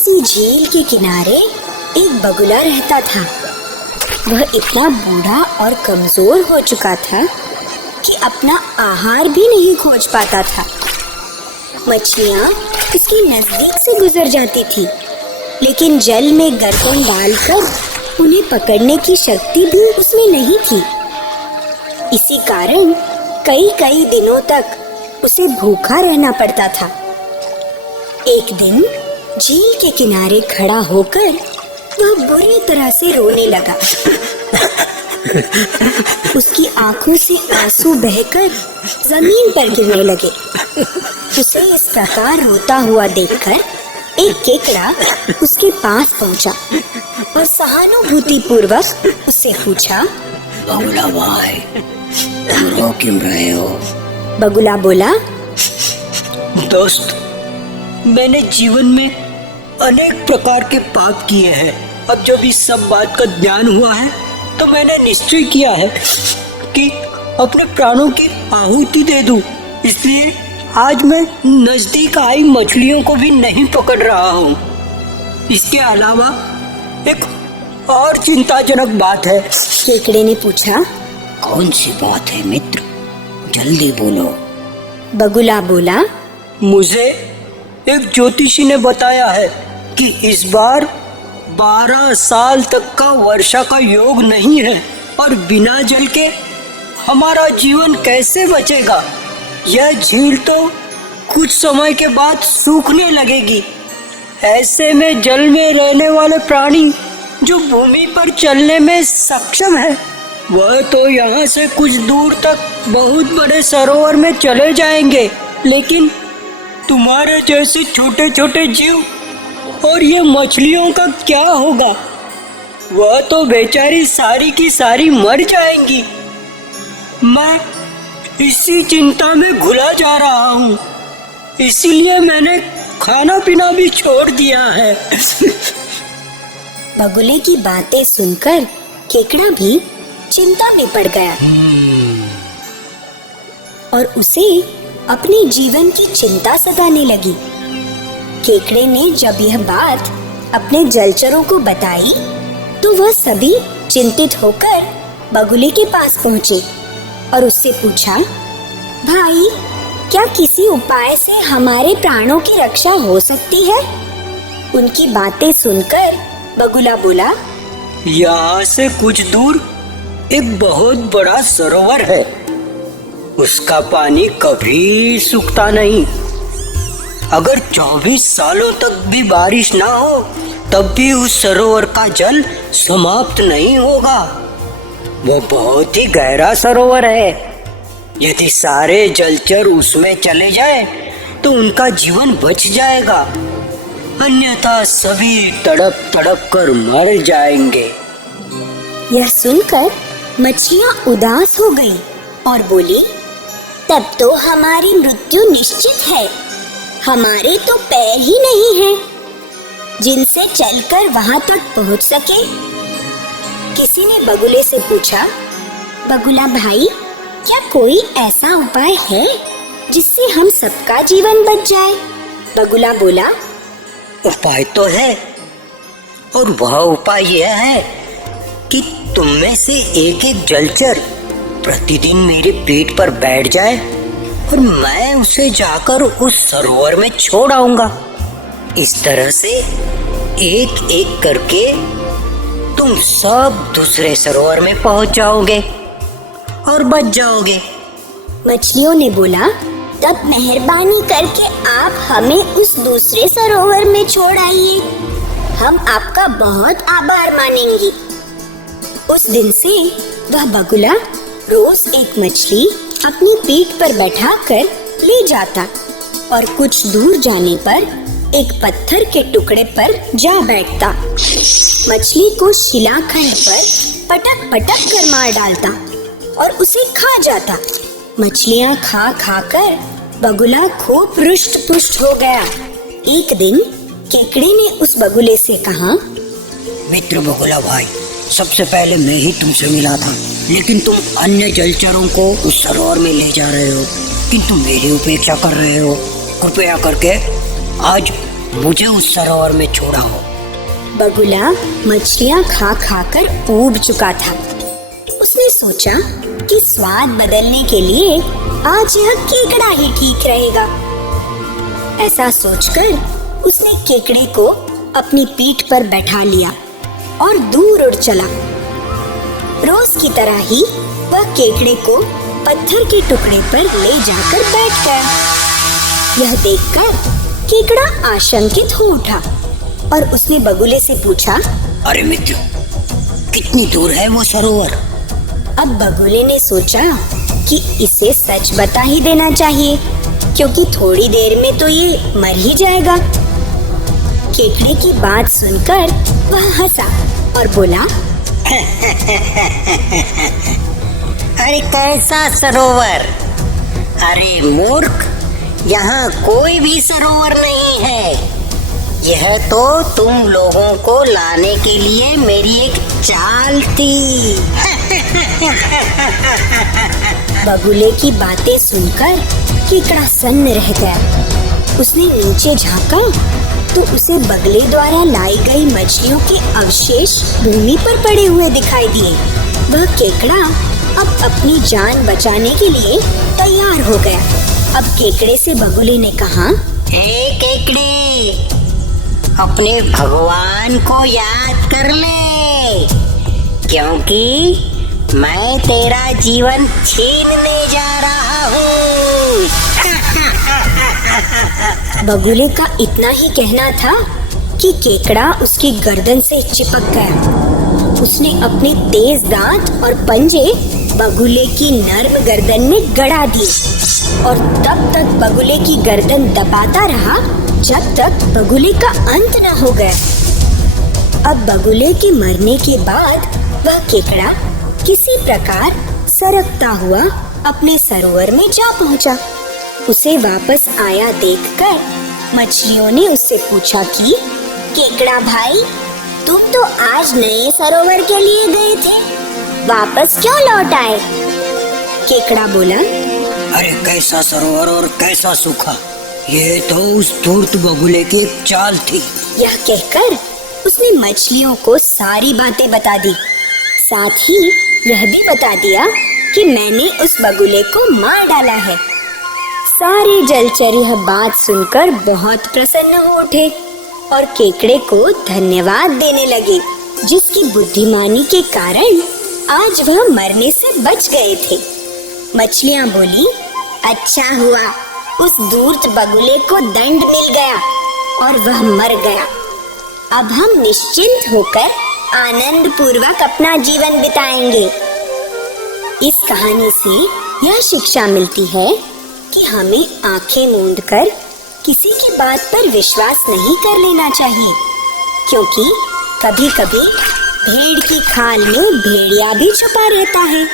सी झील के किनारे एक बगुला रहता था। वह इतना बूढ़ा और कमजोर हो चुका था कि अपना आहार भी नहीं खोज पाता था। मछलियाँ उसके नजदीक से गुजर जाती थी, लेकिन जल में गर्दन डालकर उन्हें पकड़ने की शक्ति भी उसमें नहीं थी। इसी कारण कई कई दिनों तक उसे भूखा रहना पड़ता था। एक दिन झील के किनारे खड़ा होकर वह बुरी तरह से रोने लगा। उसकी आंखों से आंसू बहकर जमीन पर गिरने लगे। उसे इस प्रकार रोता हुआ देखकर एक केकड़ा उसके पास पहुंचा और सहानुभूति पूर्वक उससे पूछा, बगुला भाई, तुम रो क्यों रहे हो? बगुला बोला, दोस्त, मैंने जीवन में अनेक प्रकार के पाप किए हैं। अब जब इस सब बात का ज्ञान हुआ है तो मैंने निश्चय किया है कि अपने प्राणों की आहुति दे दूं। इसलिए आज मैं नजदीक आई मछलियों को भी नहीं पकड़ रहा हूँ। इसके अलावा एक और चिंताजनक बात है। केकड़े ने पूछा, कौन सी बात है मित्र, जल्दी बोलो। बगुला बोला, मुझे एक ज्योतिषी ने बताया है कि इस बार 12 साल तक का वर्षा का योग नहीं है और बिना जल के हमारा जीवन कैसे बचेगा। यह झील तो कुछ समय के बाद सूखने लगेगी। ऐसे में जल में रहने वाले प्राणी जो भूमि पर चलने में सक्षम है, वह तो यहाँ से कुछ दूर तक बहुत बड़े सरोवर में चले जाएंगे, लेकिन तुम्हारे जैसे छोटे छोटे जीव और ये मछलियों का क्या होगा? वह तो बेचारी सारी की सारी मर जाएंगी। मैं इसी चिंता में घुला जा रहा हूँ, इसीलिए मैंने खाना पीना भी छोड़ दिया है। बगुले की बातें सुनकर केकड़ा भी चिंता में पड़ गया और उसे अपने जीवन की चिंता सताने लगी। केकड़े ने जब यह बात अपने जलचरों को बताई तो वह सभी चिंतित होकर बगुले के पास पहुंचे और उससे पूछा, भाई, क्या किसी उपाय से हमारे प्राणों की रक्षा हो सकती है? उनकी बातें सुनकर बगुला बोला, यहाँ से कुछ दूर एक बहुत बड़ा सरोवर है। उसका पानी कभी सूखता नहीं। अगर 24 सालों तक भी बारिश ना हो तब भी उस सरोवर का जल समाप्त नहीं होगा। वो बहुत ही गहरा सरोवर है। यदि सारे जलचर उसमें चले जाएं, तो उनका जीवन बच जाएगा, अन्यथा सभी तड़प तड़प कर मर जाएंगे। यह सुनकर मछलियाँ उदास हो गईं और बोली, तब तो हमारी मृत्यु निश्चित है। हमारे तो पैर ही नहीं हैं जिनसे चलकर वहां तक पहुंच सके। किसी ने बगुले से पूछा, बगुला भाई, क्या कोई ऐसा उपाय है जिससे हम सबका जीवन बच जाए? बगुला बोला, उपाय तो है, और वह उपाय यह है कि तुम में से एक एक जलचर प्रतिदिन मेरे पेट पर बैठ जाए और मैं उसे जाकर उस सरोवर में छोड़ आऊंगा। इस तरह से एक एक करके तुम सब दूसरे सरोवर में पहुंच जाओगे और बच जाओगे। मछलियों ने बोला, तब मेहरबानी करके आप हमें उस दूसरे सरोवर में छोड़ आइए। हम आपका बहुत आभार मानेंगे। उस दिन से वह बगुला रोज एक मछली अपनी पीठ पर बैठाकर ले जाता और कुछ दूर जाने पर एक पत्थर के टुकड़े पर जा बैठता। मछली को शिलाखंड पर पटक पटक कर मार डालता और उसे खा जाता। मछलियाँ खा खा कर बगुला खूब रुष्ट पुष्ट हो गया। एक दिन केकड़े ने उस बगुले से कहा, मित्र बगुला भाई, सबसे पहले मैं ही तुमसे मिला था, लेकिन तुम अन्य जलचरों को उस सरोवर में ले जा रहे हो, किंतु मेरी उपेक्षा कर रहे हो। कृपया करके आज मुझे उस सरोवर में छोड़ा हो। बगुला मछलियाँ खा खा कर ऊब चुका था। उसने सोचा कि स्वाद बदलने के लिए आज यह केकड़ा ही ठीक रहेगा। ऐसा सोचकर उसने केकड़े को अपनी पीठ पर बैठा लिया और दूर उड़ चला। रोज की तरह ही वह केकड़े को पत्थर के टुकड़े पर ले जाकर बैठ गया। यह देखकर केकड़ा आशंकित हो उठा और उसने बगुले से पूछा, अरे मित्र, कितनी दूर है वो सरोवर? अब बगुले ने सोचा कि इसे सच बता ही देना चाहिए, क्योंकि थोड़ी देर में तो ये मर ही जाएगा। केकड़े की बात सुनकर वह हंसा और बोला, अरे कैसा सरोवर? अरे मूर्ख, यहाँ कोई भी सरोवर नहीं है। यह तो तुम लोगों को लाने के लिए मेरी एक चाल थी। बगुले की बातें सुनकर केकड़ा सन्न रह गया। उसने नीचे झांका तो उसे बगले द्वारा लाई गई मछलियों के अवशेष भूमि पर पड़े हुए दिखाई दिए। वह केकड़ा अब अपनी जान बचाने के लिए तैयार हो गया। अब केकड़े से बगुले ने कहा, हे केकड़े, अपने भगवान को याद कर ले, क्योंकि मैं तेरा जीवन छीनने जा रहा हूँ। बगुले का इतना ही कहना था कि केकड़ा उसकी गर्दन से चिपक गया। उसने अपने तेज दांत और पंजे बगुले की नर्म गर्दन में गड़ा दिए और तब तक बगुले की गर्दन दबाता रहा जब तक बगुले का अंत न हो गया। अब बगुले के मरने के बाद वह केकड़ा किसी प्रकार सरकता हुआ अपने सरोवर में जा पहुंचा। उसे वापस आया देखकर मछलियों ने उससे पूछा कि केकड़ा भाई, तुम तो आज नए सरोवर के लिए गए थे, वापस क्यों लौट आए? केकड़ा बोला, अरे कैसा सरोवर और कैसा सूखा, ये तो उस धूर्त बगुले की एक चाल थी। यह कहकर उसने मछलियों को सारी बातें बता दी। साथ ही यह भी बता दिया कि मैंने उस बगुले को मार डाला है। सारे जलचर यह बात सुनकर बहुत प्रसन्न हो उठे और केकड़े को धन्यवाद देने लगे, जिसकी बुद्धिमानी के कारण आज वह मरने से बच गए थे। मछलियां बोली, अच्छा हुआ उस धूर्त बगुले को दंड मिल गया और वह मर गया। अब हम निश्चिंत होकर आनंद पूर्वक अपना जीवन बिताएंगे। इस कहानी से यह शिक्षा मिलती है कि हमें आंखें मूंदकर किसी की बात पर विश्वास नहीं कर लेना चाहिए, क्योंकि कभी-कभी भेड़ की खाल में भेड़िया भी छुपा रहता है।